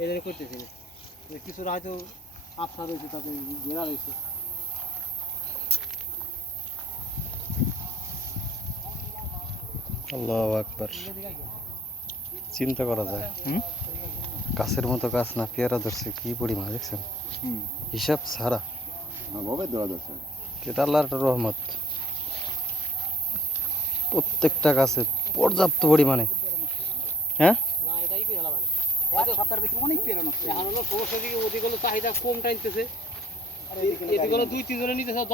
এই জন্য করতেছি কিছুটা হয়তো আফসা রয়েছে তাতে ঘেরা রয়েছে। আল্লাহ আকবার। চিন্তা করা যায়। গাছের মতো গাছ না পেয়ারা ধরছে কি পরিমাণ দেখছেন? হিসাব ছাড়া। ভাবে দেওয়া যাচ্ছে এটা আল্লাহর রহমত। প্রত্যেকটা গাছে পর্যাপ্ত পরিমাণে। হ্যাঁ? এক সপ্তাহের বেশি অনেক পেরানো এখন হলো সমস্যা দিকে ওদিকে চাহিদা কম দুই নিতেছে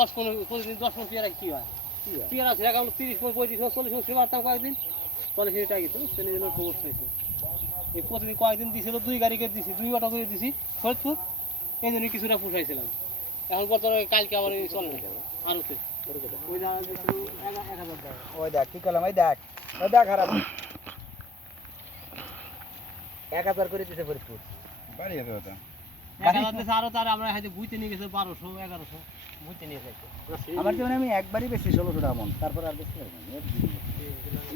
দশ পনেরো প্রতিদিন দশ পনেরো পেয়ারা কি হয়? পেয়ারা আছে এখন তিরিশ পনেরো পঁয়ত্রিশ চল্লিশ কয়েকদিন। তাহলে সেটা কিন্তু সেটা জন্য সমস্যা হয়েছে। এই প্রতিদিন কয়েকদিন দিছিল দুই গাড়ি করে দিছি দুই অটো করে দিছি ফরিদপুর। এই জন্য কিছুটা পুষাইছিলাম। এখন বর্তমানে কালকে আবার চলে না। আরতে। ওই ওই দেখ কি করলাম ওই দেখ। ওই দেখ খারাপ। এক হাজার করে দিতে ফরিদপুর। বাড়ি হবে ওটা? এক হাজার আরও তার আমরা হয়তো বুঝতে নিয়ে গেছে বারোশো এগারোশো বুঝতে নিয়ে গেছে আমার জীবনে আমি একবারই বেশি ষোলোশো টাকা মন তারপর আর বেশি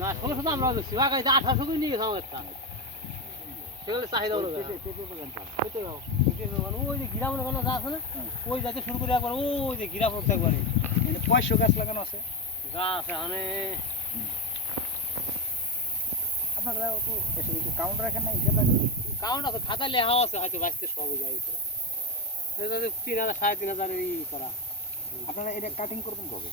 না। ষোলোশো তো আমরা বেশি। আঠারোশো করে নিয়ে গেছে আমার একটা। সেগুলো চাহিদা হলো তো। মানে ওই যে ঘিরা মনে করো যা আছে না ওই যাতে শুরু করে একবার ওই যে ঘিরা পড়তে একবারে। কয়শো গাছ লাগানো আছে। গাছ এখানে আপনারা তো কাউন্ট রাখেন না হিসেব কাউন্ট আছে খাতা লেখাও আছে হয়তো বাঁচতে সব যায় তিন হাজার সাড়ে তিন হাজার এই করা। আপনারা এটা কাটিং করবেন কবে?